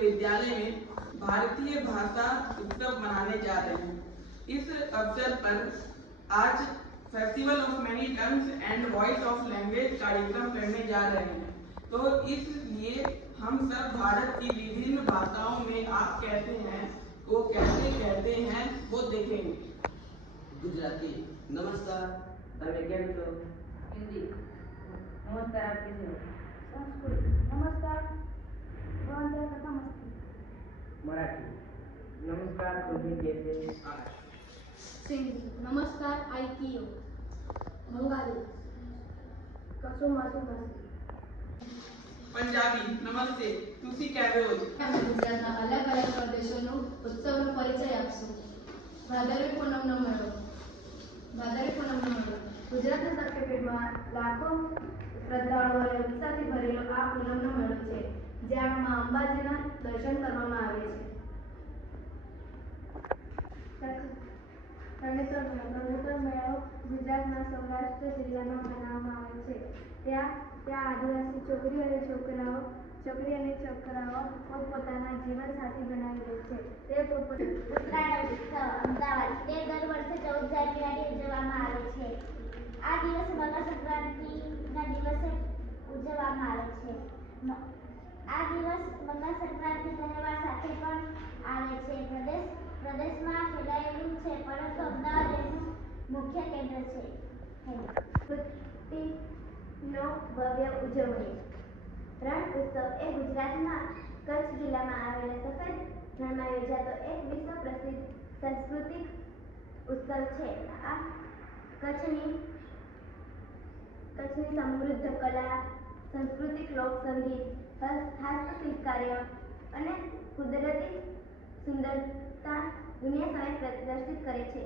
विद्यालय में भारतीय भाषा उत्सव मनाने जा रहे हैं। इस अवसर पर आज festival of many tongues and voice of language कार्यक्रम करने जा रहे हैं। तो इसलिए हम सब भारत की विभिन्न भाषाओं में आप कहते हैं वो कैसे कहते हैं वो देखेंगे। गुजराती नमस्कार, તમે કેમ છો? हिंदी नमस्कार, आप कैसे हो? संस्कृत नमस्कार, वंदे नमस्ते। मराठी नमस्कार, तुम्ही कैसे आहात? सिंधी नमस्कार, आईकियो। बंगाली कसुमासु मासी। पंजाबी नमस्ते, तुसी कैसे हो? ગુજરાતના અલગ અલગ પ્રદેશોનો ઉત્સવનો પરિચય આપશું। ભાદરવી પૂનમનો મેળો ગુજરાતના સર્કિટમાં લાખો શ્રદ્ધાળુઓ અને ઉત્સાહથી ભરેલો આ પૂનમનો મેળો છે, જ્યાં મા અંબાજીના દર્શન કરવામાં આવે છે। તરણેતર મેળો ગુજરાતના સૌરાષ્ટ્ર જિલ્લામાં મનાવવામાં આવે છે। ત્યાં આદિવાસી છોકરી અને છોકરાઓ પોતપોતાના જીવન સાથી બનાવી દે છે। તે ઉત્તરાયણ ઉત્સવ અમદાવાદ તે દર વર્ષે 14 જાન્યુઆરી ઉજવવામાં આવે છે। આ દિવસ મકર સંક્રાંતિના દિવસે ઉજવવામાં આવે છે। આ દિવસ મકર સંક્રાંતિ તહેવાર સાથે પણ આવે છે। પ્રદેશમાં ફેલાયેલું છે, પરંતુ અમદાવાદ એનું મુખ્ય કેન્દ્ર છે। નો ભવ્ય ઉજવણી રણ ઉત્સવ એ ગુજરાતના કચ્છ જિલ્લામાં આવેલા સફેદ રણમાં યોજાતો એક વિશ્વ પ્રસિદ્ધ સાંસ્કૃતિક ઉત્સવ છે। આ કચ્છની સમૃદ્ધ કલા, સાંસ્કૃતિક લોકસંગીત, હસ્તશિલ્પ કાર્ય અને કુદરતી સુંદરતા દુનિયા સામે પ્રદર્શિત કરે છે।